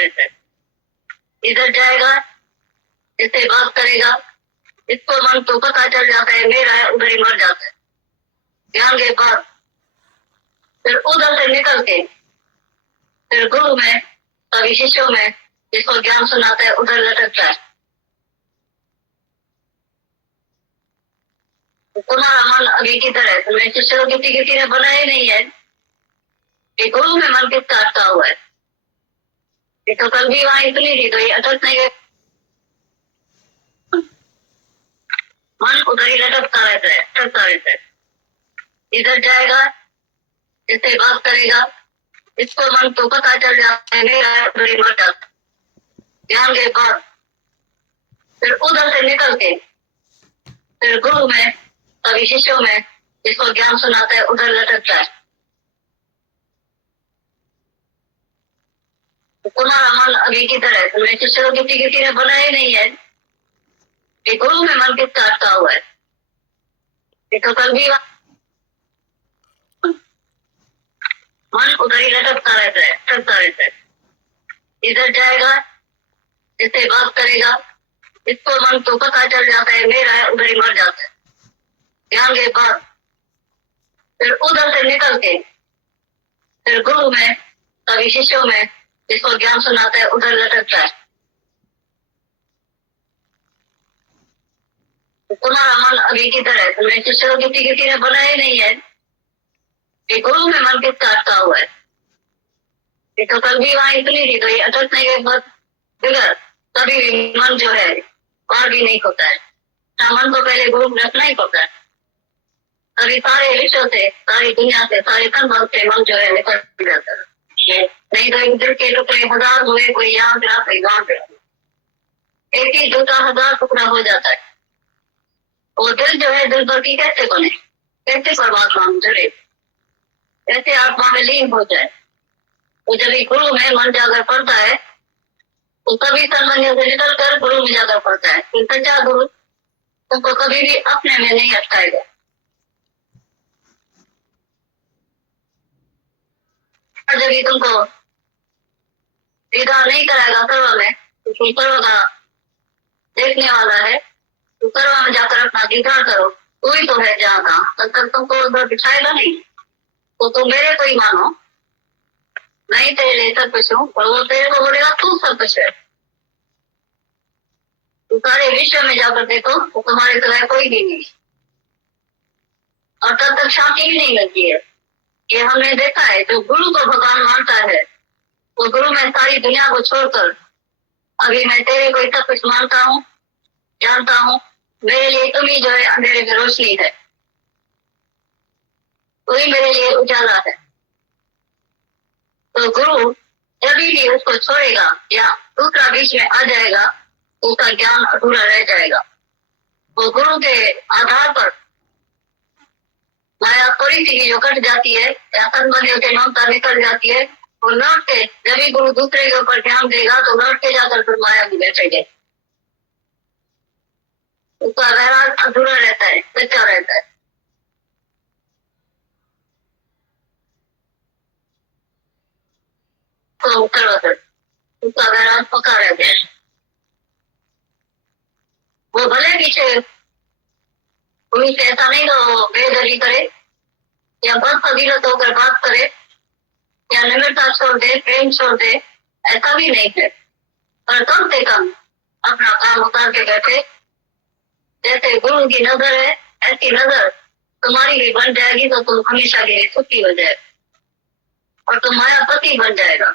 रहता है। इधर जाएगा, इससे बात करेगा, इसको मन तो पता चल जाता है मेरा है, उधर ही मर जाता है। ध्यान के बाद फिर उधर से निकल के फिर गुरु में सभी शिष्यों में जिसको ज्ञान सुनाता है उधर लटकता है। तुम्हारा मन अभी किधर है? तुम्हें शिष्यों किसी ने बनाया नहीं है। ये गुरु में मन किसका अटका हुआ है? ये तो कल भी वहां इतनी थी तो ये अटक नहीं गए। मन उधर ही लटकता रहता है, अटकता रहता है। इधर जाएगा, इससे बात करेगा, इसको मन तो पता चल जाता है मेरा है, उधर ही मर जाता है। ध्यान के बाद फिर उधर से निकल के फिर गुरु में सभी शिष्यों में जिसको ज्ञान सुनाता है उधर लटकता है। तुम्हारा मन अभी किधर है? तुम्हें शिष्यों किसी ने बनाया नहीं है। ये गुरु में मन किसका अटका हुआ है? ये तो कल भी मन उधर ही लटकता रहता है, अटकता रहता है। इधर जाएगा, इससे बात करेगा, इसको मन तो पता चल जाता है मेरा है, उधर ही मर जाता है। ध्यान के बाद फिर उधर से निकल के फिर गुरु में सभी शिष्यों में जिसको ज्ञान सुनाता है उधर लटकता है। तुम्हारा मन अभी किधर है? तुम्हें शिष्यों किसी ने बनाया नहीं है। ये गुरु में मन किसका अटका हुआ है? ये तो कल भी वहां इतनी थी तो ये अटकने के बाद बिगड़ कभी मन जो है और भी नहीं होता है। मन को पहले गुरु में रखना ही पड़ता है। अभी सारे विश्व से, सारी दुनिया से, सारे कर्म से मन जो है निकल जाता है। नहीं तो दिल के टुकड़े हजार हुए, कोई यहाँ गया, कोई वहां गया, एक ही टुकड़ा हजार टुकड़ा हो जाता है। वो दिल जो है, दिल भर की कैसे बने, कैसे परमात्मा में जुड़े, कैसे आत्मा में लीन हो जाए। तो जब गुरु में मन जाकर पड़ता है तो सभी सर्वज्ञों से निकल कर गुरु में जाकर पड़ता है। सच्चा गुरु तुमको कभी भी अपने में नहीं अटकाएगा। जब भी तुमको विदा नहीं कराएगा सर्व में, तो तुम सर्व का देखने वाला है, तो सर्व में जाकर अपना दीदार करो। तू ही तो है जहाँ का, तब तक तुमको उधर बिठाएगा नहीं। तो तुम मेरे को ही मानो, नहीं तेरे लिए सब कुछ हूँ, और वो तेरे को बोलेगा तू सब कुछ है। तो सारे विश्व में जाकर देखो तो तुम्हारे सिवाय कोई भी नहीं, और तब तक शांति भी नहीं मिलती है। ये हमने देखा है, जो गुरु को भगवान मानता है वो गुरु में सारी दुनिया को छोड़कर अभी मैं तेरे को ही सब कुछ मानता हूँ, जानता हूँ, मेरे लिए तुम ही जो है अंधेरे में रोशनी है, तू ही मेरे लिए उजाला है। तो गुरु जब भी उसको छोड़ेगा या दूसरा बीच में आ जाएगा तो उसका ज्ञान अधूरा रह जाएगा। तो गुरु के आधार पर माया थोड़ी सी जो कट जाती है या संबंधियों से ममता निकल जाती है, वो लौट के जब भी गुरु दूसरे के ऊपर ध्यान देगा तो लौट के जाकर फिर माया भी बैठेगी। उसका व्यवहार अधूरा रहता है, कच्चा रहता है। तो उसका व्यवहार पक्का रह गया। वो भले पीछे कोई से ऐसा नहीं तो बेदर्दी करे या बस फजीलत होकर बात करे या निम्रता छोड़ दे, प्रेम छोड़ दे, ऐसा भी नहीं है। पर कम से कम अपना काम उतार के बैठे। जैसे गुरु की नजर है ऐसी नजर तुम्हारी भी बन जाएगी तो तुम हमेशा के लिए सुखी हो जाए और तुम मायापति बन जाएगा।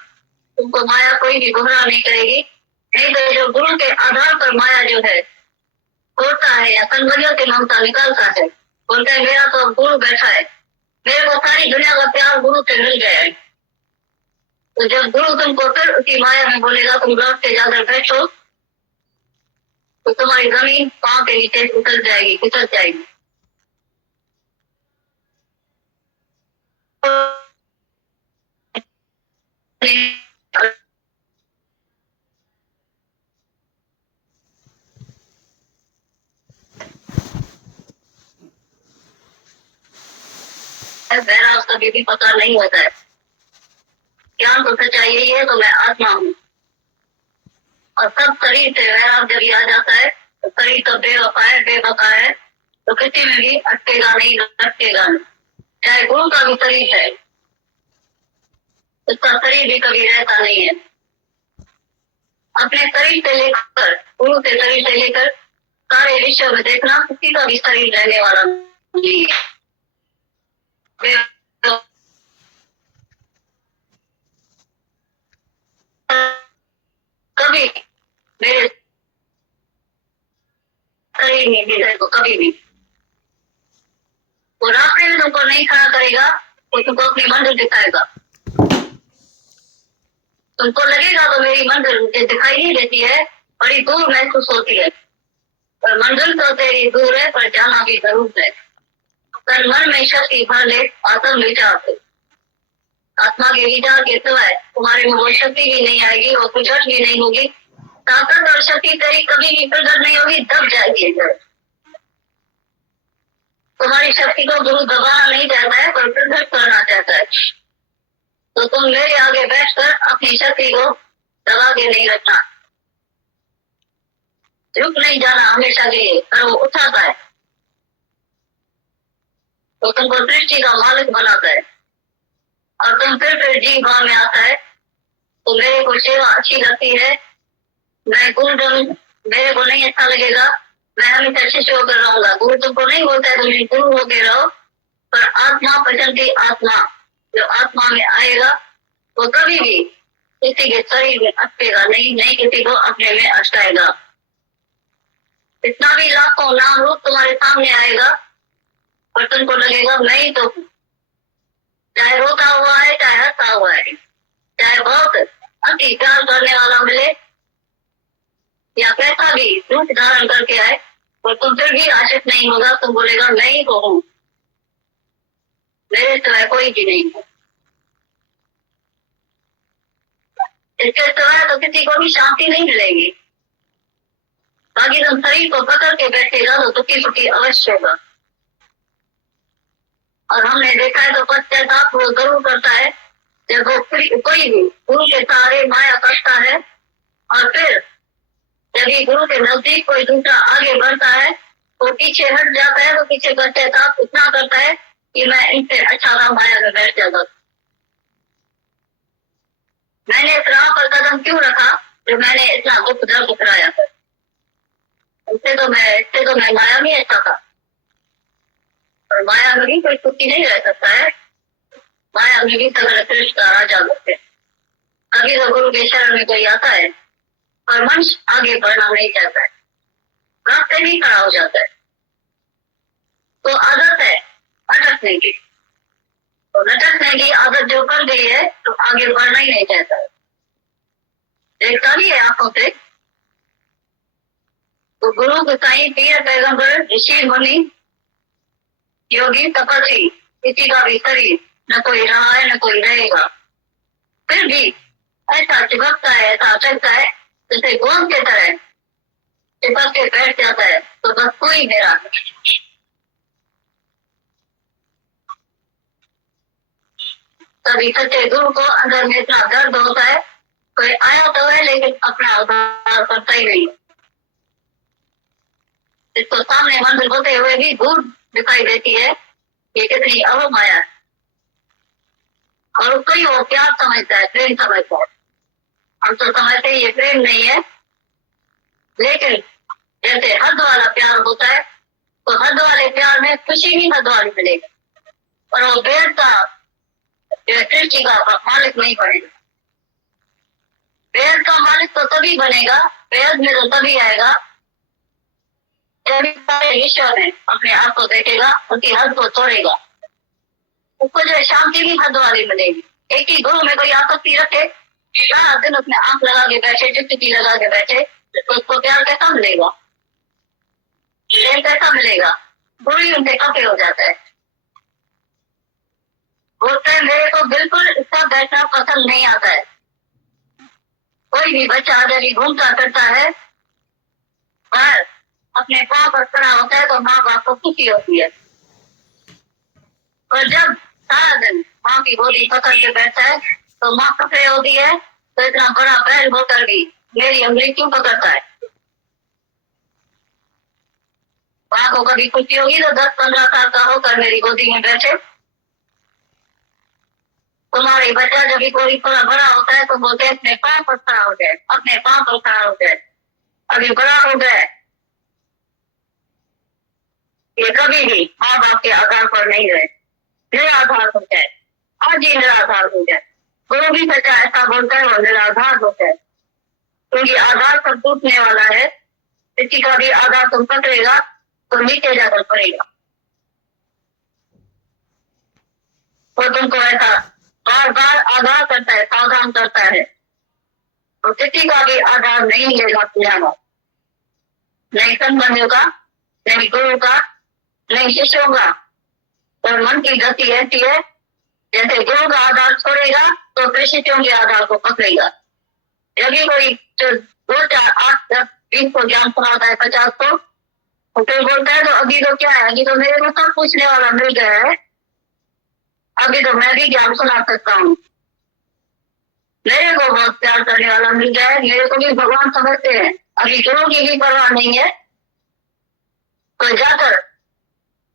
तुमको माया कोई भी गुमराह नहीं करेगी। नहीं तो जो गुरु के आधार पर माया जो है होता है या संबंधियों से ममता निकालता है, बोलता है मेरा तो गुरु बैठा है, मेरे को सारी दुनिया का प्यार गुरु से मिल गया है। तो जब गुरु तुमको फिर उसी माया में बोलेगा तुम लौट के जाकर बैठो, तो तुम्हारी जमीन पांव के नीचे उतर जाएगी, फिसल जाएगी। मेरा कभी भी पता नहीं होता है। ज्ञान तो सच्चाई यही है तो मैं आत्मा हूँ। और सब शरीर से वैराग जब आ जाता है तो शरीर तो बेवफा है, बेबका है, तो किसी में भी अटकेगा नहीं, लटकेगा नहीं। चाहे गुरु का भी शरीर है, उसका शरीर भी कभी रहता नहीं है। अपने शरीर से लेकर, गुरु के शरीर से लेकर सारे विश्व में देखना, किसी का भी शरीर रहने वाला नहीं है। कभी मेरे शरीर में भी रहे तो कभी भी वो रास्ते में तुमको नहीं खड़ा करेगा, वो तुमको अपनी मंजिल दिखाएगा। तुमको लगेगा तो मेरी मंजिल दिखाई नहीं देती है, बड़ी दूर महसूस होती है, पर मंजिल तो तेरी दूर है, पर जाना भी जरूर है। तन मन में शक्ति भर ले आत्म विचार से, आत्मा के विचार के सिवाय तुम्हारे में वो शक्ति भी नहीं आएगी, वो कुछ भी नहीं होगी। ताकत और शक्ति तेरी कभी भी प्रकट नहीं होगी, दब जाएगी। तुम्हारी शक्ति को गुरु दबाना नहीं चाहता है, पर प्रकट करना चाहता है। तो तुम मेरे आगे बैठकर अपनी शक्ति को दबा के नहीं रखना, रुक नहीं जाना हमेशा के लिए, पर वो उठाता है तो तुमको सृष्टि का मालिक बनाता है। और तुम फिर जीव भाव में आता है तो मेरे को सेवा अच्छी लगती है, मैं गुरु, मेरे को नहीं अच्छा लगेगा, मैं हमेशा शिष्य होकर रहूंगा। गुरु तुमको नहीं बोलता है तुम गुरु होकर रहो, पर आत्मा पसंदी आत्मा जो आत्मा में आएगा वो कभी भी किसी के शरीर में अटकेगा नहीं, नहीं किसी को अपने में अटकाएगा। इतना भी लाखों नाम रूप तुम्हारे सामने आएगा, पर तुमको लगेगा मैं ही तो, चाहे रोता हुआ है, चाहे हंसता हुआ है, चाहे बहुत अति प्यार करने वाला मिले या कैसा भी रूप धारण करके आए, और तुम फिर भी आशिक नहीं होगा। तुम बोलेगा मैं ही तो हूँ, मेरे सिवाय कोई भी नहीं है। इसके सिवाय तो किसी को भी शांति नहीं मिलेगी। बाकी तुम शरीर को पकड़ के बैठेगा तो दुखी सुखी अवश्य होगा। और हमने देखा है तो पश्चाताप वो जरूर करता है जब वो कोई भी गुरु के सहारे माया करता है, और फिर जब ये गुरु के नजदीक कोई दूसरा आगे बढ़ता है तो पीछे हट जाता है, तो पीछे पश्चाताप इतना करता है कि मैं इनसे अच्छा था माया में बैठ जाता, मैंने इस राह पर कदम क्यों रखा जो मैंने इतना दुख दर्द उतराया। इससे तो मैं माया में अच्छा था, और माया में भी कोई सुखी नहीं रह सकता है। माया में भी सगल श्रेष्ठ का राजा होते। कभी तो गुरु के शरण में कोई आता है और मनुष्य आगे बढ़ना नहीं चाहता है, रास्ते भी खड़ा हो जाता है, तो आदत है अटकने की, तो लटकने की आदत जो कर गई है तो आगे बढ़ना ही नहीं चाहता है। देखता भी है आंखों से तो गुरु के साईं पीर पैगंबर ऋषि मुनि योगी तपस्वी किसी का भी शरीर न कोई रहा है न कोई रहेगा, फिर भी ऐसा चिपकता है, ऐसा अटकता है जैसे गोंद के तरह चिपक के बैठ जाता है, तो बस कोई मेरा। तभी सच्चे गुरु को अंदर में इतना दर्द होता है, कोई आया तो है लेकिन अपना उद्धार करता ही नहीं। इसको सामने मंदिर होते हुए भी दूर दिखाई देती है ये कितनी अवम माया है, और उसको ही वो प्यार समझता है, प्रेम समझता है। हम तो समझते ये प्रेम नहीं है, लेकिन जैसे हद वाला प्यार होता है तो हद वाले प्यार में खुशी ही हद वाली मिलेगी, और वो बेहद का सृष्टि का मालिक नहीं बनेगा। बेहद का मालिक तो तभी बनेगा, बेहद में तो तभी आएगा जब ईश्वर है अपने आप को देखेगा, उनकी हद को तोड़ेगा, उसको जो शांति भी हद वाली मिलेगी। एक ही गुरु में कोई आसक्ति रखे, सारा दिन उसमें आंख लगा के बैठे, टिकटिकी लगा के बैठे, तो उसको प्यार कैसा मिलेगा, प्रेम कैसा मिलेगा? गुरु ही उनसे खफे हो जाता है। बोलते हैं मेरे को बिल्कुल इसका बैठना पसंद नहीं आता है। कोई भी बच्चा जब भी घूमता करता है और अपने पाँव पर खड़ा होता है तो माँ बाप को खुशी होती है, और जब सारा दिन माँ की गोदी पकड़ के बैठता है तो माँ खफे होती है, तो इतना बड़ा बैल होकर भी मेरी उंगली क्यों पकड़ता है? वहां को कभी खुशी होगी तो 10-15 साल का होकर मेरी गोदी में बैठे। तुम्हारी बच्चा जब भी कोई थोड़ा बड़ा होता है तो बोलते हैं अपने पाँव पर खड़ा हो जाए, अपने पाँव पर खड़ा हो जाए। अभी बड़ा हो गया, ये कभी भी माँ बाप के आधार पर नहीं रहे, निराधार हो जाए। आज ही निराधार हो जाए। गुरु भी सच्चा ऐसा बोलता है, वो निराधार हो जाए, क्योंकि आधार सब टूटने वाला है। किसी का भी आधार तुम पकड़ेगा तो नीचे जाकर पड़ेगा। वो तुमको ऐसा बार बार आधार करता है, सावधान करता है। और किसी का भी आधार नहीं लेगा तुम्हारा, नहीं संबंधियों का, नहीं गुरु का, नहीं शिष्यों का। और मन की गति ऐसी है, जैसे गुरु का आधार छोड़ेगा तो फिर शिष्यों के आधार को पकड़ेगा। यदि कोई 2, 4, 8, 10, 20 को ज्ञान सुनाता है, 50 को, तो फिर बोलता है तो अभी तो क्या है, अभी तो मेरे को सब पूछने वाला मिल गया है, अभी तो मैं भी ज्ञान सुना सकता हूँ। मेरे को बहुत प्यार करने वाला मिल गया है, मेरे को भी भगवान समझते हैं, अभी गुरु की भी परवाह नहीं है। तो जाकर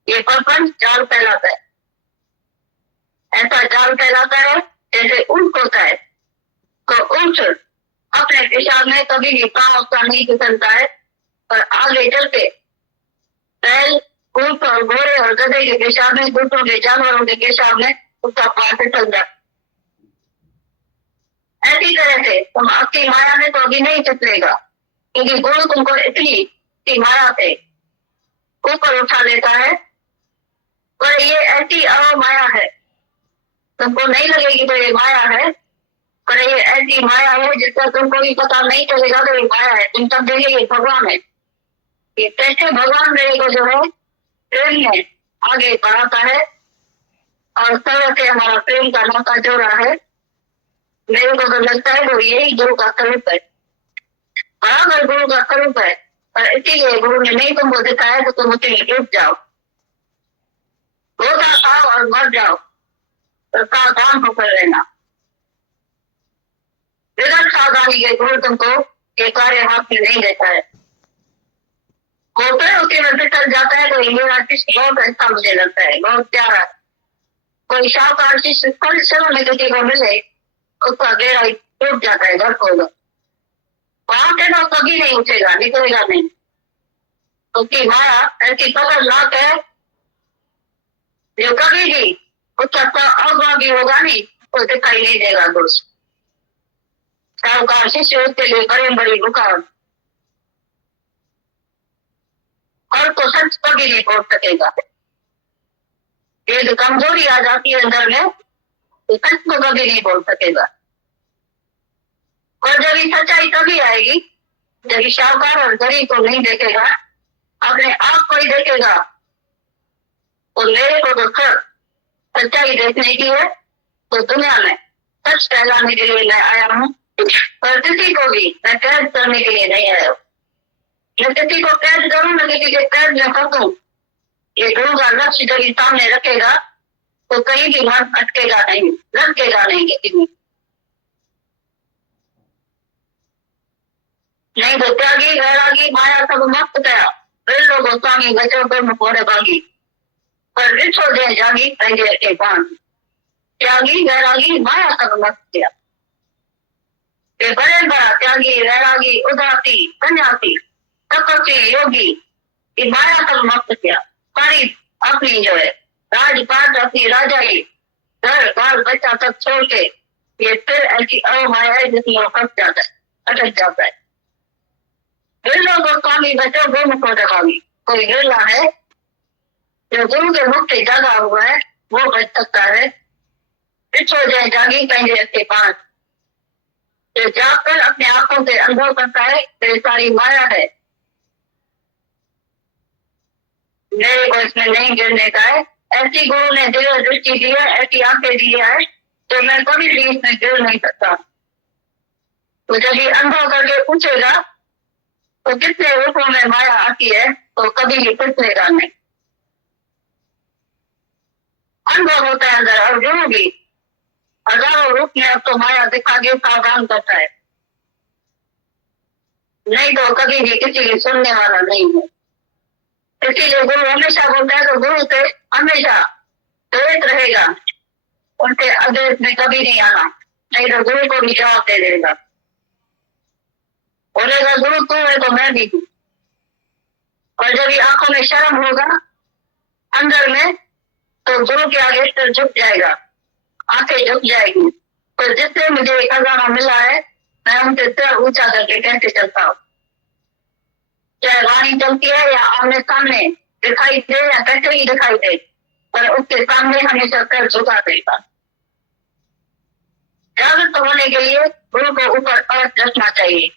ये प्रपंच जाल फैलाता है, ऐसा जाल फैलाता है जैसे ऊंट होता है। तो ऊंट अपने पेशाब में कभी भी पाँव उसका नहीं फिसलता है, पर आगे चल के बैल, ऊंट और घोड़े और गधे के पेशाब में, दूसरों के जानवरों के पेशाब में उसका पाँव फिसल जाता। ऐसी तरह से तुम आपकी माया में तो अभी नहीं फिसलेगा, क्योंकि गुरु तुमको इतनी माया से ऊपर उठा लेता है। पर ये ऐसी माया है, तुमको नहीं लगेगी तो ये माया है, पर ये ऐसी माया है जिसका तुमको भी पता नहीं चलेगा तो ये माया है। तुम तब देखिए ये भगवान है, ये कैसे भगवान मेरे को जो है प्रेम में आगे बढ़ाता है और सर्व से हमारा प्रेम का नाता जोड़ा है। मेरे को तो लगता है वो यही गुरु का स्वरूप है, बराबर गुरु का स्वरूप है। पर इसीलिए गुरु ने नहीं तुमको दिखाया तो तुम उसे डूब जाओ, रोजा खाओ और मर जाओ, तो सावधान होकर रहना। बिना सावधानी के गुरु तुमको ये कार्य हाथ में नहीं देता है। वो फिर उसके में फिसल जाता है तो ये आर्टिस्ट बहुत अच्छा मुझे लगता है, बहुत प्यारा। कोई शाहकार शिष्य फल शुरू में किसी को मिले, उसका बेड़ा टूट जाता है, घर को वहां से तो कभी नहीं उठेगा, निकलेगा नहीं। उसकी माया ऐसी खतरनाक है जो कभी भी उसका अभागी होगा नहीं तो दिखाई नहीं देगा। दोस्त शाहकार शिष्य उसके लिए बड़ी बड़ी रुकावट, और तो सच कभी नहीं पहुंच सकेगा। ये जो कमजोरी आ जाती है अंदर में, तो सच को कभी नहीं बोल सकेगा। और जब ये सच्चाई तभी आएगी जब शाहकार और गरीब को नहीं देखेगा, अपने आप को ही देखेगा। और मेरे को तो सच्चाई देखने की है, तो दुनिया में सच फैलाने के लिए मैं आया हूँ, और किसी को भी मैं कैद करने के लिए नहीं आया हूँ। मैं किसी को कैद करूँ, मैं किसी के कैद में फंसूं, ये गुरु का लक्ष्य जब सामने रखेगा तो कहीं भी मन अटकेगा नहीं, लटकेगा नहीं किसी भी। नहीं तो त्यागी वैरागी माया सब मस्त गया, फिर लोग स्वामी बचो कर्म फोड़े भागी, पर रिछो दे जागी पंजे के पान। त्यागी वैरागी माया सब मस्त गया, ये बड़े बड़ा त्यागी वैरागी उदासी सन्यासी तपस्वी योगी, ये माया सब मस्त गया। सारी अपनी जो है राजपाट अपनी राजाई घर बाल बच्चा सब छोड़ के ये फिर ऐसी अमाया है जिसमें फंस जाता है, अटक जाता है। गिरलों को स्वामी बचो गुरु को दिखावी, कोई गिरला है जो गुरु के मुख से जागा हुआ है वो बच सकता है। पिछो जाए जागी कहेंगे इसके पास, जो जाकर अपने आंखों से अनुभव करता है तो सारी माया है, मेरे को इसमें नहीं गिरने का है। ऐसी गुरु ने दिल दृष्टि दी है, ऐसी आंखें दी है, तो मैं कभी भी इसमें गिर नहीं सकता। तो जब ये अनुभव करके पूछेगा तो कितने रूपों में माया आती है तो कभी भी पूछेगा नहीं, अनुभव होता है अंदर। और गुरु भी हजारों रूप में अब तो माया दिखा के सावधान करता है। नहीं तो कभी भी किसी की सुनने वाला नहीं है। इसीलिए गुरु हमेशा बोलता है, तो गुरु से हमेशा द्वेष रहेगा, उनसे अद्वैत में कभी नहीं आना, नहीं तो गुरु को भी जवाब दे देगा, बोलेगा गुरु तू है तो मैं भी हूँ। और जब ये आंखों में शर्म होगा अंदर में, तो गुरु के आगे सिर झुक जाएगा, आंखें झुक जाएगी। तो जिससे मुझे खजाना मिला है, मैं उनसे सिर ऊंचा करके कैसे चलता हूँ, चाहे वाणी चलती है या आमने सामने दिखाई दे या कैसे ही दिखाई दे, पर उसके सामने हमेशा सिर झुका देगा। जागृत होने के लिए गुरु को ऊपर अर्थ रखना चाहिए।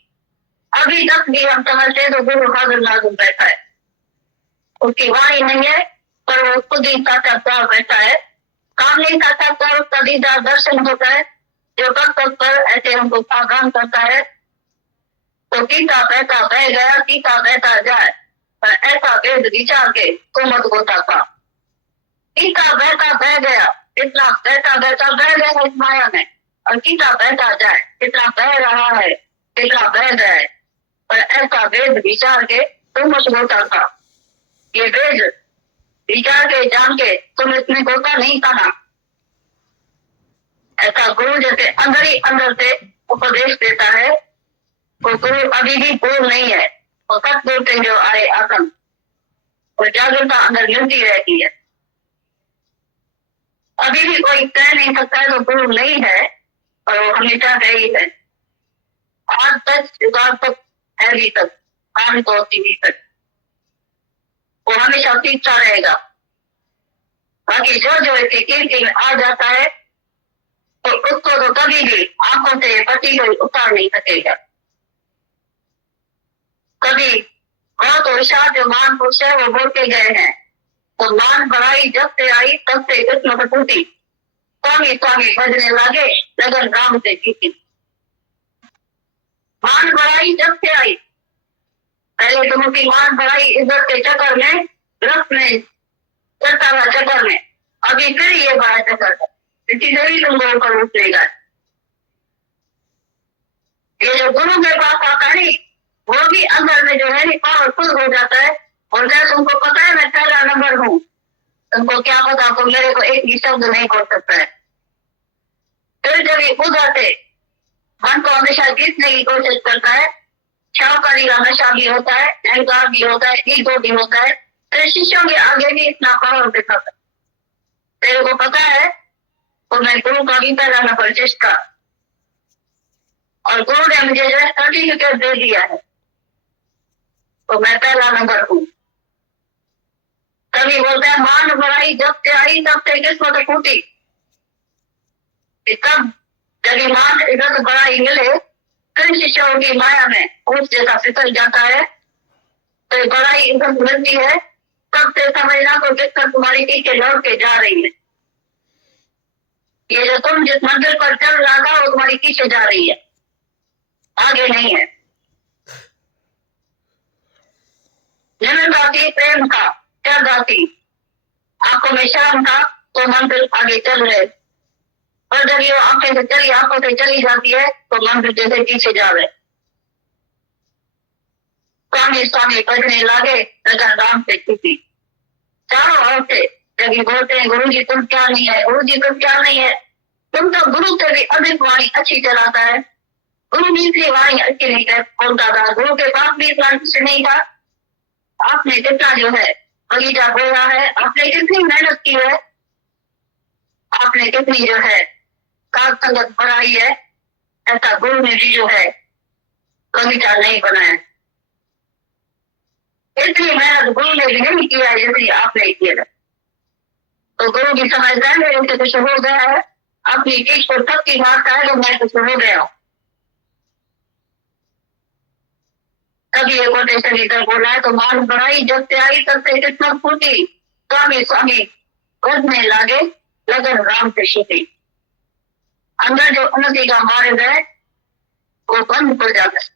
अभी तक भी हम समझते तो गुरु हाजिर नाजुर बैठा है, उसकी वाणी नहीं है, पर वो खुद ही साक्षात्कार बैठा है। काम नहीं साक्षात्कार, उसका दीदार दर्शन होता है, जो कब तक पर ऐसे हमको सावधान करता है। तो पीता बहता बह गया, पीता बहता जाए, पर ऐसा वेद विचार के तो मत होता था। पीता बहता बह गया, इतना बहता बहता बह गया इस माया में, और पीता बहता जाए, कितना बह रहा है, कितना बह गया है, पर ऐसा वेद विचार के तो मत होता था। ये वेद विचार के जान के तुम इसमें होता नहीं था। ऐसा गुरु जैसे अंदर ही अंदर से उपदेश देता है, वो गुरु अभी भी गुरु नहीं है, और सत बोलते जो आए आसन और जागरूकता अंदर मिलती रहती है। अभी भी कोई कह नहीं सकता है तो गुरु नहीं है, और वो हमेशा है ही है। आज तक युगान तक है भी तक, आन तो भी तक वो हमेशा सीखता रहेगा। बाकी जो जो इसकी कीर्ति में आ जाता है, तो उसको तो कभी भी आंखों से पति को उतार नहीं सकेगा। कभी बहुत होशियार जो मान पुरुष है वो बोल के गए हैं, तो मान बढ़ाई जब से आई तब से किस्मत टूटी, स्वामी स्वामी भजने लगे लगन राम से जीती। मान बढ़ाई जब से आई, पहले तो उनकी मान बढ़ाई इज्जत के चक्कर में, ग्रस्त में चलता हुआ चक्कर में, अभी फिर ये बड़ा चक्कर है, इसीलिए भी तुमको ऊपर उतरेगा। ये जो गुरु के पास आता है, वो भी अंदर में जो है पावरफुल हो जाता है, बोलता है तुमको पता है मैं पहला नंबर हूँ, तुमको क्या पता, तो मेरे को एक भी शब्द नहीं बोल सकता है। फिर जब ये उधर से मन को हमेशा जीतने की कोशिश करता है, शाहकारी का नशा भी होता है, अहंकार भी होता है, ईगो भी होता है, फिर शिष्यों के आगे भी इतना पावर दिखाता है। तेरे को पता है तो मैं गुरु का भी पहला नंबर जिसका, और गुरु ने मुझे जो सर्टिफिकेट दे दिया है, तो मैं पहला नंबर हूँ। तभी बोलता है मान बढ़ाई जब से आई तब से किस्मत टूटी। तब जब मान इज्जत बढ़ाई मिले, फिर शिष्यों की माया में उस जैसा फिसल जाता है, तो बढ़ाई इज्जत मिलती है, तब से समझना को किस्मत तुम्हारी पीछे लौट के जा रही है। ये जो तुम जिस मंदिर पर चल रहा था वो तुम्हारी पीछे जा रही है, आगे नहीं है। जन्मदाती प्रेम था, क्या दाती आंखों में शर्म था, तो मंदिर आगे चल रहे, और जब ये आंखें से चली आंखों से चली जाती है, तो मंदिर जैसे पीछे जा रहे। स्वामी स्वामी बजने लगे लगन राम से छूटी। चारों ओर से जब ये बोलते हैं गुरु जी तुम क्या नहीं है, गुरु जी तुम क्या नहीं है, तुम तो गुरु से भी अधिक वाणी अच्छी चलाता है। गुरु जी की वाणी अच्छी नहीं बोलता था, गुरु के पास भी इतना नहीं था। आपने कितना जो है बगीचा बोया है, आपने कितनी मेहनत की है, आपने कितनी जो है काग संगत बढ़ाई है, ऐसा गुरु ने भी जो है बगीचा नहीं बनाया। इसलिए मेहनत गुरु ने भी नहीं किया है जितनी आपने किया। तो गुरु की समझदार है मेरे से कुछ हो गया है, अपनी चीज को तब की मारता है तो मैं कुछ हो गया हूँ। कभी एक कोटेशन इधर बोला है, तो मान बढ़ाई जब से आई तब से किस्मत फूटी, स्वामी स्वामी बजने लगे लगन राम से छूटी। अंदर जो उन्नति का मार्ग है वो बंद हो जाता है,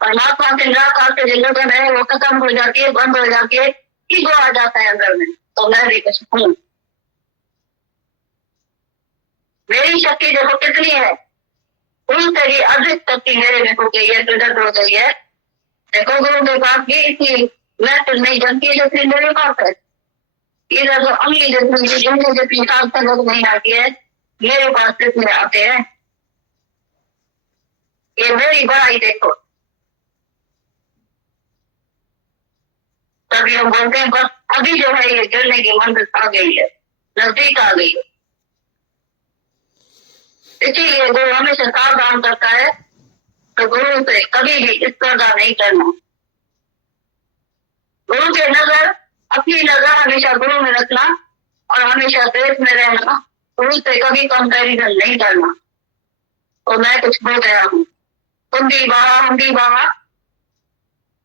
परमात्मा के निराकार से जो लगन है वो खत्म हो जाती है, बंद हो जाती है, ईगो आ जाता है अंदर में, तो मैं भी कुछ हूँ। मेरी शक्ति देखो कितनी है, गुरु तेरी अधिक शक्ति मेरे में हो गई है, प्रकट हो गई है। देखो गुरु के पास भी इतनी मैं नहीं जानती जितनी मेरे पास है। इधर तो अगली जितनी सार्थक नहीं आती है, मेरे पास कितने आते हैं। ये मेरी बड़ाई देखो। तभी हम बोलते हैं बस अभी जो है ये गिरने की मंजिल आ गई है, नजदीक आ गई है। इसीलिए गुरु हमेशा सावधान करता है तो गुरु से कभी भी इस प्रकार नहीं करना। गुरु के नजर, अपनी नजर हमेशा गुरु में रखना और हमेशा देश में रहना। गुरु से कभी कंपैरिजन नहीं करना। और मैं कुछ बोल गया हूँ, तुम भी बाबा हम भी बाबा।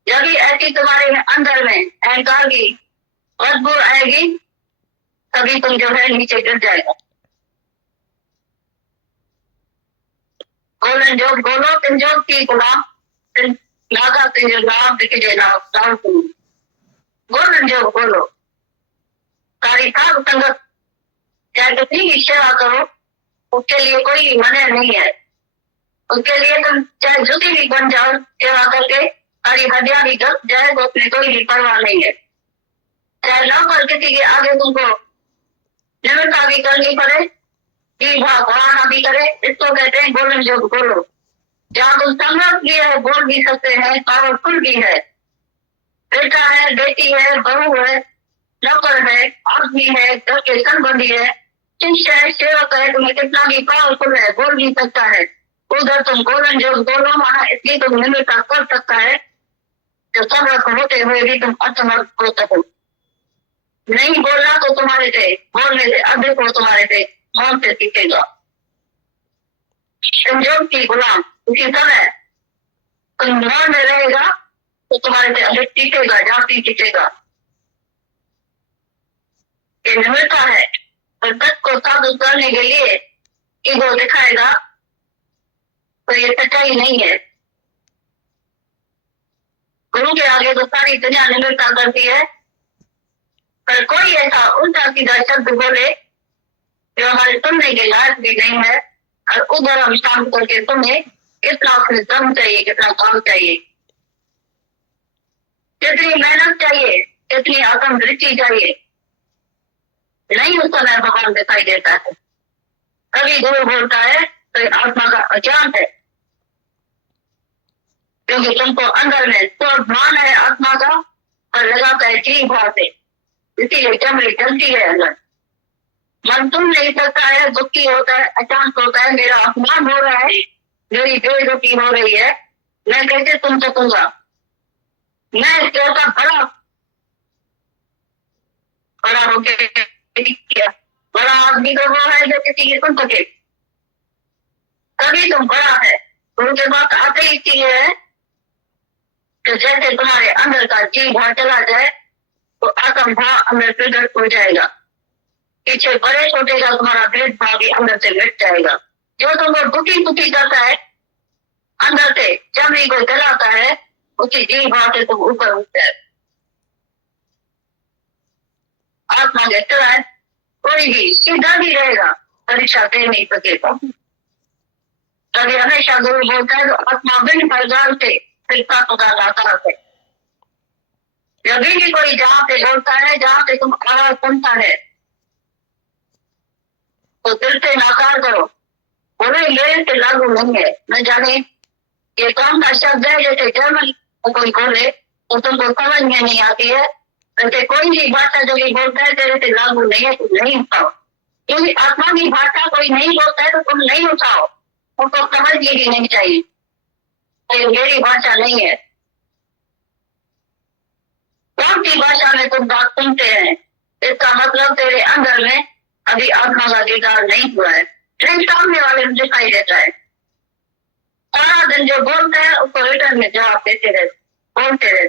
यदि ऐसी तुम्हारे अंदर में अहंकार की बदबू आएगी तभी तुम जो है नीचे गिर जाएगा। गोलन जोग बोलो तुम जोग की गुलाम, लागा तुम जो नाम दिख जाए गोलन जोग बोलो। सारी साध संगत चाहे कितनी की सेवा करो, उसके लिए कोई मना नहीं है। उसके लिए तुम चाहे जुटी भी बन जाओ सेवा करके, सारी हड्डियां भी घस जाए तो उसमें कोई भी परवाह नहीं है। चाहे नौकर किसी के आगे तुमको निमित्ता भी करनी पड़े, बढ़ाना भी करे, इसको कहते हैं गोलन जोग बोलो। जहाँ तुम संगत भी है, बोल भी सकते हैं, पावरफुल भी है, बेटा है, बेटी है, बहू है, नौकर है, आदमी है, घर के संबंधी है, शिष्य है, सेवक है, तुम्हें कितना भी पावरफुल है, बोल भी सकता है। उधर तुम गोलन जोग बोलो माना इसलिए तुम निमित्ता कर सकता है जो समर्थ होते हुए भी तुम असमर्थ हो सको। नहीं बोलना तो तुम्हारे से, बोलने से अधिक हो तुम्हारे से, मौन से सीखेगा। संजोग की गुलाम उसी समय तुम मौन में रहेगा तो तुम्हारे से अधिक सीखेगा, जाति सीखेगा। ये निमित्ता है और तक को साबित करने के लिए ईगो दिखाएगा तो ये सच्चाई नहीं है। गुरु के आगे तो सारी दुनिया निमित्ता करती है, पर कोई ऐसा उल्टा सीधा शब्द बोले जो हमारे सुनने के लायक भी नहीं है और उधर हम शांत करके तुम्हें कितना फिर दम चाहिए, कितना काम चाहिए, कितनी मेहनत चाहिए, कितनी आत्मवृत्ति चाहिए, नहीं उस समय भगवान दिखाई देता है। कभी गुरु बोलता है तो आत्मा का अज्ञान है, क्योंकि तुमको अंदर में स्वाभिमान है आत्मा का और लगाता है जी भाव से, इसीलिए चमड़ी चलती है अंदर। मन तुम नहीं सकता है, दुखी होता है, अचानक होता है, मेरा अपमान हो रहा है, मेरी बेइज्जती हो रही है, मैं कैसे सुन सकूंगा, मैं इसके बड़ा होके किया। बड़ा आदमी तो वो है जो किसी की सुन सके, तभी तुम बड़ा है। उनके बात आते ही चीजें है तो जैसे तुम्हारे अंदर का जी भाव चला जाए तो आत्म भाव अंदर प्रकट हो जाएगा। पीछे बड़े छोटे का तुम्हारा भेदभाव भी अंदर से मिट जाएगा। जो तुमको दुखी दुखी करता है अंदर से, चमड़ी को जलाता है, उसी जी भाव से तुम ऊपर उठते है। आत्मा कहता है कोई भी सीधा भी रहेगा, परीक्षा दे नहीं सकेगा। तभी हमेशा गुरु बोलता है तो आत्मा बिन प्रकार से फिरता पता लाता है। यदि भी कोई जहाँ पे बोलता है, जहाँ पे तुम आवाज सुनता है तो दिल से नकार करो, बोले मेरे से लागू नहीं है। न जाने ये कौन सा शब्द है, जैसे जर्मन कोई बोले तो तुमको समझ में नहीं आती है, वैसे कोई भी भाषा जो भी बोलता है तेरे से लागू नहीं है, तुम नहीं उठाओ। क्योंकि आत्मा की भाषा कोई नहीं बोलता है तो तुम नहीं उठाओ, उनको समझनी भी नहीं चाहिए, तो मेरी भाषा नहीं है। कौन सी भाषा में तुम बात सुनते हैं, इसका मतलब तेरे अंदर में अभी आत्मा का दीदार नहीं हुआ है, लेकिन सामने वाले में दिखाई देता है। सारा दिन जो बोलता है उसको रिटर्न में जवाब देते रहे, बोलते रहे।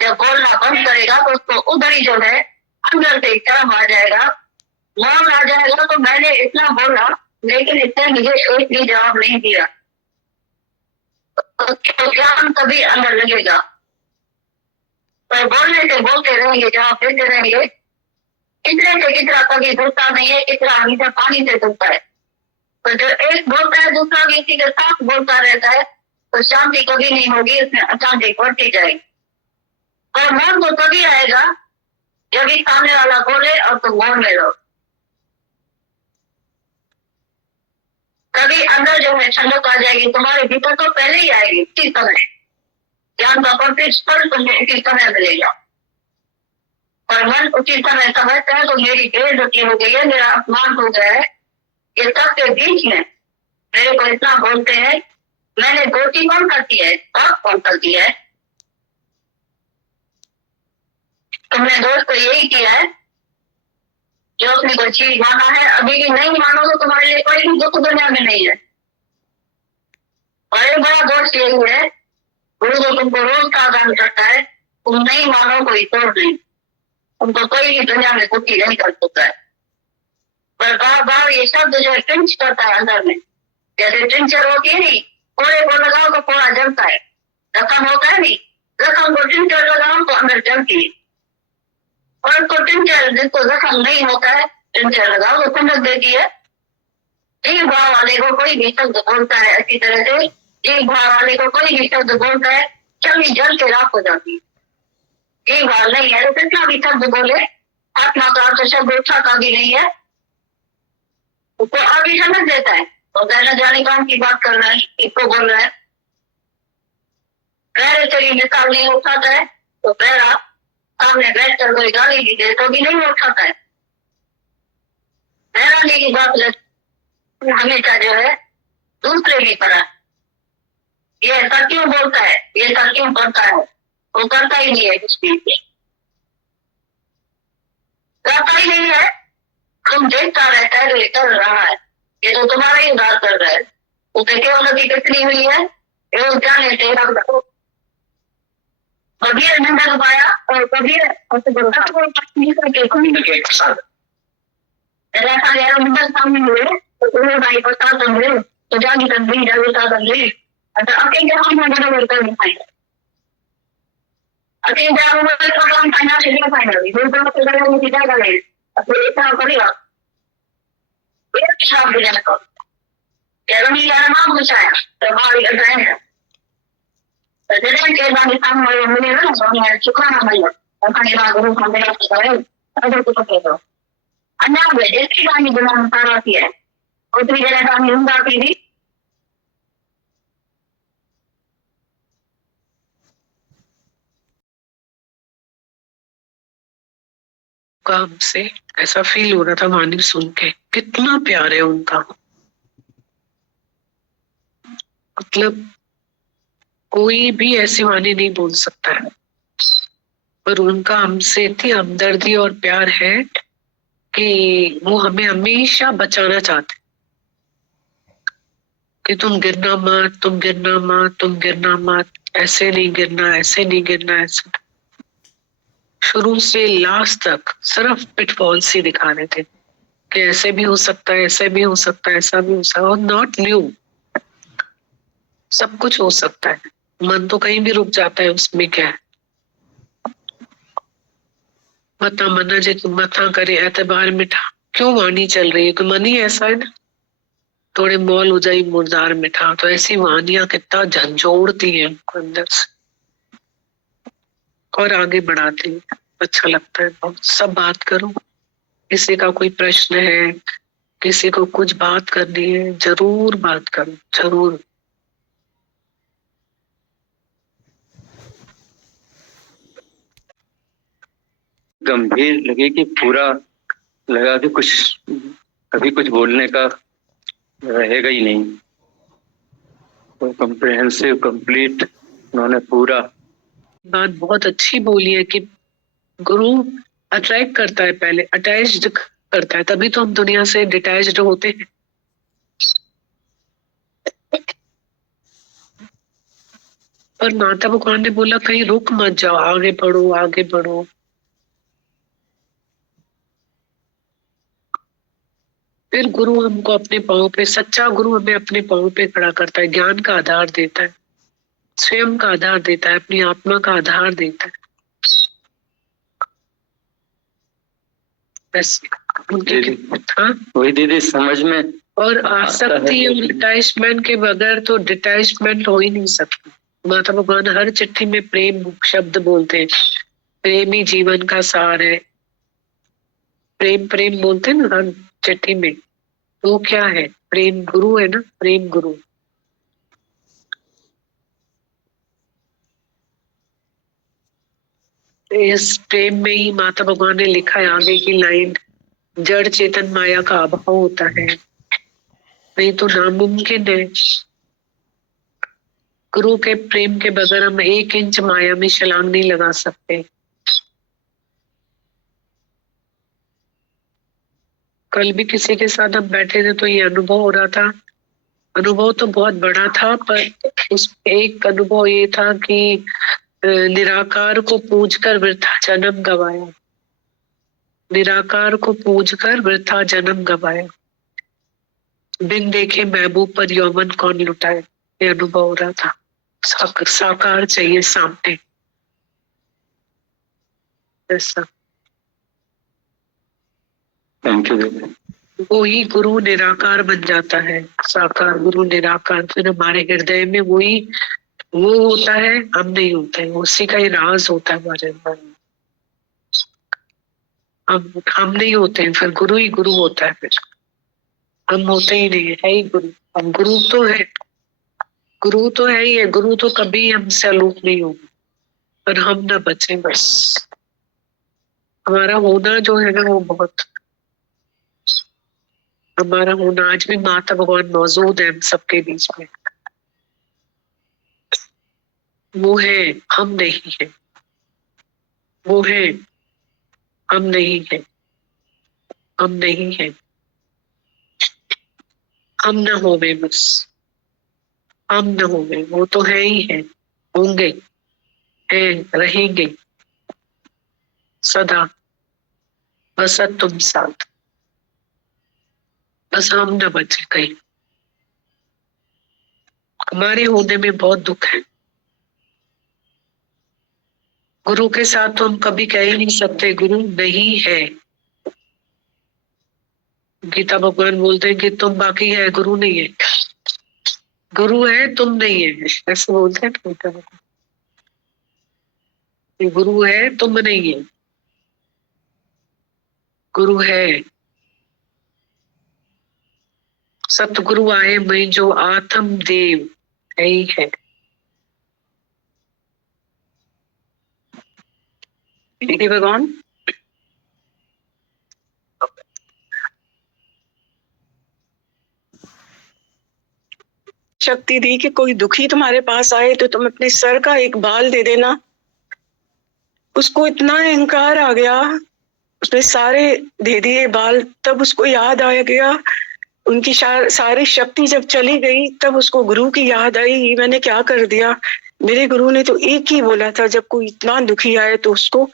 जब बोलना बंद करेगा तो उसको उधर ही जो है अंदर से शर्म आ जाएगा, मौन आ जाएगा। तो मैंने इतना बोला लेकिन इसने मुझे एक भी जवाब नहीं दिया, तो ज्ञान कभी अंदर लगेगा। पर बोलने से बोलते रहेंगे, जवाब देते रहेंगे, कितने से कितना कभी धुलता नहीं है, कितना हमेशा पानी से धुलता है। तो जो एक बोलता है दूसरा भी इसी के साथ बोलता रहता है, तो शांति कभी नहीं होगी, इसमें अशांति बढ़ती जाएगी। और मौन तो तभी आएगा जब भी सामने वाला बोले और तुम मौन में रहो, तभी अंदर जो है ठंडक आ जाएगी तुम्हारे भीतर, तो पहले ही आएगी उसी समय। ज्ञान का प्रतिस्पर्श तुम्हें उसी समय मिलेगा। और मन उसी समय समझता है तो मेरी बेइज्जती हो गई है, मेरा अपमान हो गया है, ये सब के बीच में मेरे को इतना बोलते हैं, मैंने गलती कौन करती है, पाप कौन करती है? तुमने दोस्त को यही किया है जो अपनी कोई चीज माना है, अभी भी नहीं मानो तो तुम्हारे लिए कोई भी दुख दुनिया में नहीं है। और एक बड़ा दोस्त यही है, गुरु जो तुमको रोज सावधान करता है, तुम नहीं मानो कोई तोड़ नहीं, तुमको कोई भी दुनिया में दुखी नहीं कर सकता है। पर बार बार ये शब्द जो है टिंच करता है अंदर में, जैसे टिंचर होती है नहीं, कोड़े को लगाओ तो कोड़ा जलता है, जख्म होता है नहीं, जख्म को टिंचर लगाओ तो अंदर जलती है। और को टिंचर जिसको जख्म नहीं होता है, टिंचर लगाओ तो ठंडक देती है। जीव भाव वाले को कोई भी शब्द बोलता है, अच्छी तरह से जीव भाव वाले को कोई भी शब्द बोलता है, चली जल के राख हो जाती है। जीव भाव नहीं है तो कितना भी शब्द बोले, आत्मा का अर्थ शब्द उठा का भी नहीं है, उसको आगे समझ देता है। तो कहना जाने काम की बात कर रहा है, इसको बोल रहा है। पैर चली मिसाल नहीं उठाता है तो पैरा सामने बैठ कर कोई गाली भी दे तो भी नहीं उठाता है। हैरानी की बात हमेशा जो है दूसरे भी पड़ा, ये ऐसा क्यों बोलता है, ये ऐसा क्यों करता है, वो करता ही नहीं है, कुछ भी करता ही नहीं है। तुम देखता रहता है तो ये कर रहा है, ये तो तुम्हारा ही उद्धार कर रहा है। उसे केवल कितनी हुई है एवं जाने तेरा कबीर ने डर पाया और कबीर सामने हुए तो तुम्हें भाई पता समझे तो जागी तंगी जागरूकता समझे। अच्छा अकेले जहां में बड़ा कर नहीं पाएगा, अकेले जहां में काम फाइनल से नहीं फाइनल दो दो से बड़ा मुझे क्या करे, अब ये क्या करेगा, ये हिसाब दे जाना क्या नहीं यार नाम पूछाया तो हमारी अड्रेस है के बाद सामने मिले ना सोनिया चुकाना मिला और खाने का गुरु हम मेरा करे अगर कुछ कह दो अन्ना वे जैसी वाणी गुनाह पाराती है उतनी जगह का निंदा की थी। काम से ऐसा फील हो रहा था वाणी सुन के, कितना प्यार है उनका, मतलब कोई भी ऐसी वाणी नहीं बोल सकता है, पर उनका हमसे इतनी हमदर्दी और प्यार है कि वो हमें हमेशा बचाना चाहते कि तुम गिरना मत, तुम गिरना मत, तुम गिरना मत, ऐसे नहीं गिरना, ऐसे नहीं गिरना, ऐसे। शुरू से लास्ट तक सिर्फ पिटफॉल्स ही दिखा रहे थे कि ऐसे भी हो सकता है, ऐसे भी हो सकता है, ऐसा भी हो सकता है, और नॉट न्यू, सब कुछ हो सकता है। मन तो कहीं भी रुक जाता है, उसमें क्या है। मता मना जे तुम मथा करे एतबार मिठा, क्यों वाणी चल रही है, मन ही ऐसा है ना, थोड़े मौल हो जाए मुर्दार मिठा। तो ऐसी वाणियां कितना झंझोड़ती है हमको अंदर से और आगे बढ़ाती है, अच्छा लगता है बहुत। सब बात करो, किसी का कोई प्रश्न है, किसी को कुछ बात करनी है, जरूर बात करो, जरूर। गंभीर लगे कि पूरा लगा कि कुछ कभी कुछ बोलने का रहेगा ही नहीं, तो कम्प्रिहेंसिव कंप्लीट उन्होंने पूरा। बात बहुत अच्छी बोली है कि गुरु अट्रैक्ट करता है, पहले अटैच्ड करता है, तभी तो हम दुनिया से डिटैच्ड होते हैं। पर माता भगवान ने बोला कहीं रुक मत जाओ, आगे बढ़ो, आगे बढ़ो। फिर गुरु हमको अपने पांव पे, सच्चा गुरु हमें अपने पांव पे खड़ा करता है, ज्ञान का आधार देता है, स्वयं का आधार देता है, अपनी आत्मा का आधार देता है। बस वही दीदी समझ में और आसक्ति और अटैचमेंट के बगैर तो डिटैचमेंट हो ही नहीं सकता। माता भगवान हर चिट्ठी में प्रेम शब्द बोलते हैं, प्रेम ही जीवन का सार है। प्रेम प्रेम बोलते हैं ना हर चिट्ठी में, वो क्या है? प्रेम गुरु है ना, प्रेम गुरु। इस प्रेम में ही माता भगवान ने लिखा है आगे की लाइन, जड़ चेतन माया का अभाव होता है, नहीं तो नामुमकिन है। गुरु के प्रेम के बगैर हम 1 इंच माया में छलांग नहीं लगा सकते। कल भी किसी के साथ हम बैठे थे तो ये अनुभव हो रहा था। अनुभव तो बहुत बड़ा था, पर उस एक अनुभव ये था कि निराकार को पूजकर वृथा जन्म गवाया, निराकार को पूजकर वृथा जन्म गवाया, बिन देखे महबूब पर यौवन कौन लुटाए। ये अनुभव हो रहा था। साकार चाहिए सामने, ऐसा। Thank you. वो ही गुरु निराकार बन जाता है, साकार गुरु निराकार। फिर हमारे हृदय में वही वो होता है, हम नहीं होते हैं। उसी का ही राज होता है हमारे अंदर। हम नहीं होते हैं, फिर गुरु ही गुरु होता है। फिर हम होते ही नहीं है ही गुरु। हम गुरु तो है, गुरु तो है ही है। गुरु तो कभी हमसे अलूप नहीं होगा, पर हम ना बचे बस। हमारा होना जो है ना वो बहुत, हमारा होना आज भी माता भगवान मौजूद है हम सबके बीच में। वो है, हम नहीं है। वो है, हम नहीं है। हम नहीं है, हम न होवे बस। हम न होवे, वो तो है ही है, होंगे, हैं, रहेंगे सदा, बस तुम साथ। बस हम न बचे कहीं। हमारे होने में बहुत दुख है। गुरु के साथ तो हम कभी कह ही नहीं सकते गुरु नहीं है। गीता भगवान बोलते हैं कि तुम बाकी है, गुरु नहीं है। गुरु है, तुम नहीं है, ऐसे बोलते हैं गीता भगवान। गुरु है, तुम नहीं है। गुरु है, सतगुरु आए मैं जो आत्म देव है ही है। भगवान शक्ति दी कि कोई दुखी तुम्हारे पास आए तो तुम अपने सर का एक बाल दे देना। उसको इतना अहंकार आ गया, उसने सारे दे दिए बाल। तब उसको याद आया गया, उनकी सारी शक्ति जब चली गई तब उसको गुरु की याद आई, ये मैंने क्या कर दिया। मेरे गुरु ने तो एक ही बोला था जब कोई इतना दुखी आए तो उसको,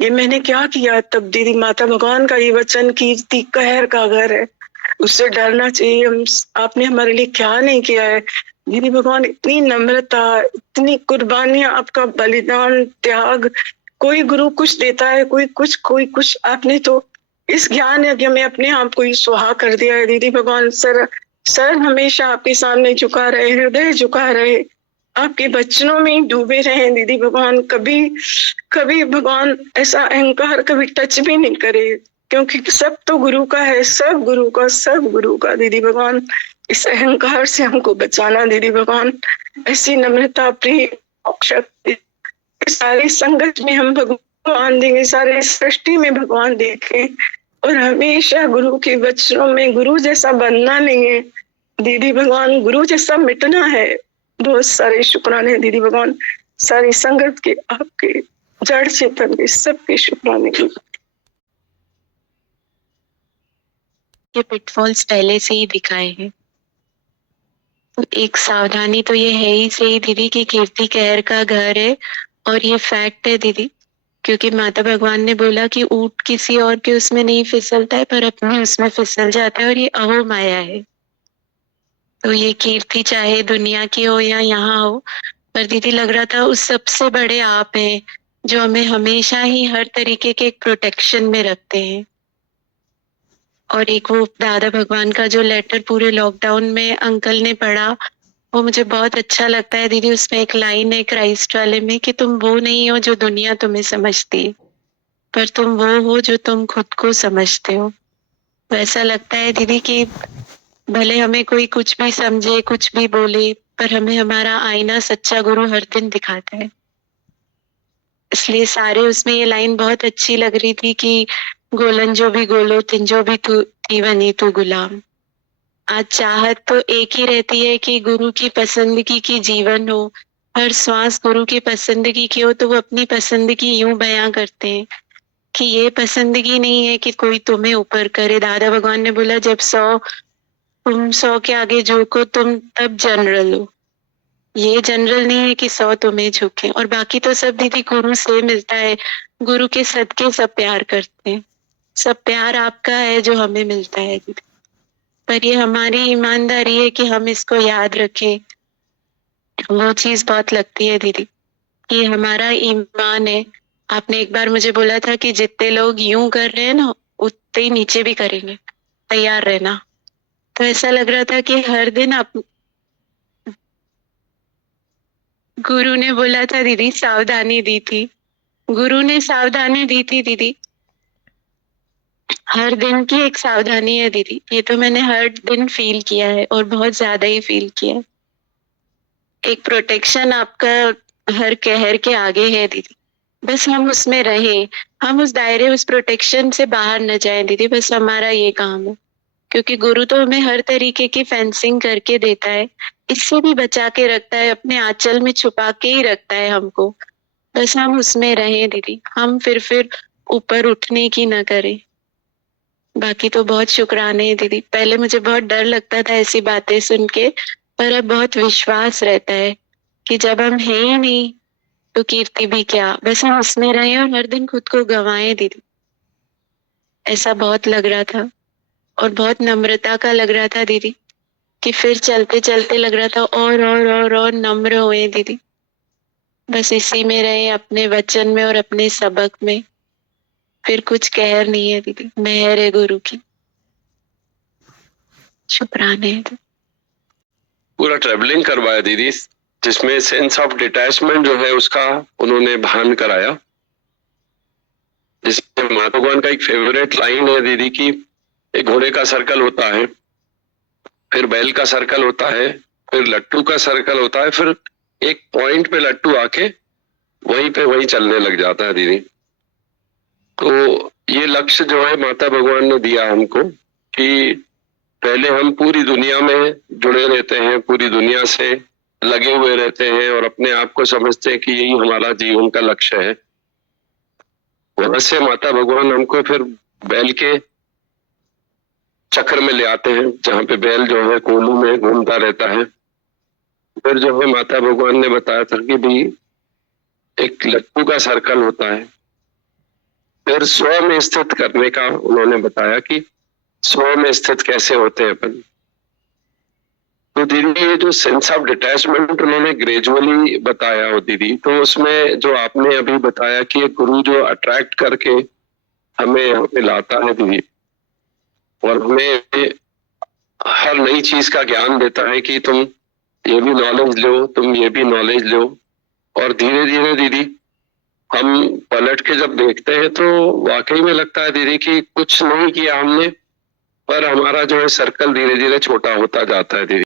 ये मैंने क्या किया। तब दीदी माता भगवान का ये वचन, कीर्ति कहर का घर है, उससे डरना चाहिए। हम आपने हमारे लिए क्या नहीं किया है दीदी भगवान। इतनी नम्रता, इतनी कुर्बानियां, आपका बलिदान, त्याग। कोई गुरु कुछ देता है, कोई कुछ। आपने तो इस ज्ञान यज्ञ में अपने आप को ही सुहा कर दिया है दीदी भगवान। सर हमेशा आपके सामने झुका रहे, हृदय झुका रहे, आपके बचनों में डूबे रहे दीदी भगवान। कभी भगवान ऐसा अहंकार कभी टच भी नहीं करे, क्योंकि सब तो गुरु का है, सब गुरु का दीदी भगवान। इस अहंकार से हमको बचाना दीदी भगवान। ऐसी नम्रता, प्रेम, शक्ति, सारी संगत में हम भगवान देंगे, सारे सृष्टि में भगवान देखें, और हमेशा गुरु के वचनों में। गुरु जैसा बनना नहीं है दीदी भगवान, गुरु जैसा मिटना है। बहुत सारे शुक्राने दीदी भगवान, सारी संगत के, आपके जड़ चेतन के, सबके शुक्राने। ये पिटफॉल्स पहले से ही दिखाए हैं। तो एक सावधानी तो ये है ही सही दीदी कि कीर्ति कहर का घर है, और ये फैक्ट है दीदी, क्योंकि माता भगवान ने बोला कि ऊंट किसी और के उसमें नहीं फिसलता है पर अपने उसमें फिसल जाता है, और ये अहो माया है। तो ये कीर्ति चाहे दुनिया की हो या यहाँ हो, पर दीदी लग रहा था उस सबसे बड़े आप हैं जो हमें हमेशा ही हर तरीके के प्रोटेक्शन में रखते हैं। और एक वो दादा भगवान का जो लेटर पूरे लॉकडाउन में अंकल ने पढ़ा, वो मुझे बहुत अच्छा लगता है दीदी। उसमें एक लाइन है क्राइस्ट वाले में कि तुम वो नहीं हो जो दुनिया तुम्हें समझती, पर तुम वो हो जो तुम खुद को समझते हो। तो ऐसा लगता है दीदी कि भले हमें कोई कुछ भी समझे, कुछ भी बोले, पर हमें हमारा आईना सच्चा गुरु हर दिन दिखाता है। इसलिए सारे उसमें ये लाइन बहुत अच्छी लग रही थी कि गोलन जो भी गोलो तिंजो भी तू थी बनी तू गुलाम। आज चाहत तो एक ही रहती है कि गुरु की पसंदगी की जीवन हो, हर श्वास गुरु की पसंदगी की हो। तो वो अपनी पसंदगी यूं बयां करते हैं कि ये पसंदगी नहीं है कि कोई तुम्हें ऊपर करे। दादा भगवान ने बोला जब 100 के आगे झुको तुम तब जनरल हो। ये जनरल नहीं है कि 100 तुम्हें झुके। और बाकी तो सब दीदी गुरु से मिलता है, गुरु के सदके सब प्यार करते हैं। सब प्यार आपका है जो हमें मिलता है दीदी, पर ये हमारी ईमानदारी है कि हम इसको याद रखें। वो चीज बहुत लगती है दीदी कि हमारा ईमान है। आपने एक बार मुझे बोला था कि जितने लोग यूं कर रहे हैं ना उतने ही नीचे भी करेंगे, तैयार रहना। तो ऐसा लग रहा था कि हर दिन आप गुरु ने बोला था दीदी, सावधानी दी थी, गुरु ने सावधानी दी थी दीदी। हर दिन की एक सावधानी है दीदी, ये तो मैंने हर दिन फील किया है और बहुत ज्यादा ही फील किया है। एक प्रोटेक्शन आपका हर कहर के आगे है दीदी, बस हम उसमें रहें, हम उस दायरे उस प्रोटेक्शन से बाहर न जाएं दीदी, बस हमारा ये काम है। क्योंकि गुरु तो हमें हर तरीके की फेंसिंग करके देता है, इससे भी बचा के रखता है, अपने आंचल में छुपा के ही रखता है हमको। बस हम उसमें रहें दीदी, हम फिर ऊपर उठने की ना करें। बाकी तो बहुत शुक्राने हैं दीदी। पहले मुझे बहुत डर लगता था ऐसी बातें सुन के, पर अब बहुत विश्वास रहता है कि जब हम हैं ही नहीं तो कीर्ति भी क्या, बस हम उसमें रहें और हर दिन खुद को गंवाएं दीदी। ऐसा बहुत लग रहा था और बहुत नम्रता का लग रहा था दीदी कि फिर चलते चलते लग रहा था और नम्र हुए दीदी। बस इसी में रहे, अपने वचन में और अपने सबक में। फिर कुछ कहर नहीं है दीदी, मेहर है गुरु की। शुक्राने है। पूरा ट्रेवलिंग करवाया दीदी, जिसमें सेंस ऑफ डिटैचमेंट जो है उसका उन्होंने भान कराया। जिसमें माता भगवान का एक फेवरेट लाइन है दीदी की, एक घोड़े का सर्कल होता है, फिर बैल का सर्कल होता है, फिर लट्टू का सर्कल होता है, फिर एक पॉइंट पे लट्टू आके वहीं पे वहीं चलने लग जाता है दीदी। तो ये लक्ष्य जो है माता भगवान ने दिया हमको कि पहले हम पूरी दुनिया में जुड़े रहते हैं, पूरी दुनिया से लगे हुए रहते हैं और अपने आप को समझते हैं कि यही हमारा जीवन का लक्ष्य है। वहां से माता भगवान हमको फिर बैल के चक्र में ले आते हैं, जहाँ पे बैल जो है कोलू में घूमता रहता है। फिर जो है माता भगवान ने बताया था कि भाई एक लट्टू का सर्कल होता है, फिर स्व में स्थित करने का उन्होंने बताया कि स्व में स्थित कैसे होते हैं अपन। तो दीदी ये जो सेंस ऑफ डिटैचमेंट उन्होंने ग्रेजुअली बताया हो दीदी, तो उसमें जो आपने अभी बताया कि ये गुरु जो अट्रैक्ट करके हमें लाता है दीदी, और हमें हर नई चीज का ज्ञान देता है कि तुम ये भी नॉलेज लो, तुम ये भी नॉलेज लो। और धीरे धीरे दीदी हम पलट के जब देखते हैं तो वाकई में लगता है दीदी कि कुछ नहीं किया हमने, पर हमारा जो है सर्कल धीरे धीरे छोटा होता जाता है दीदी।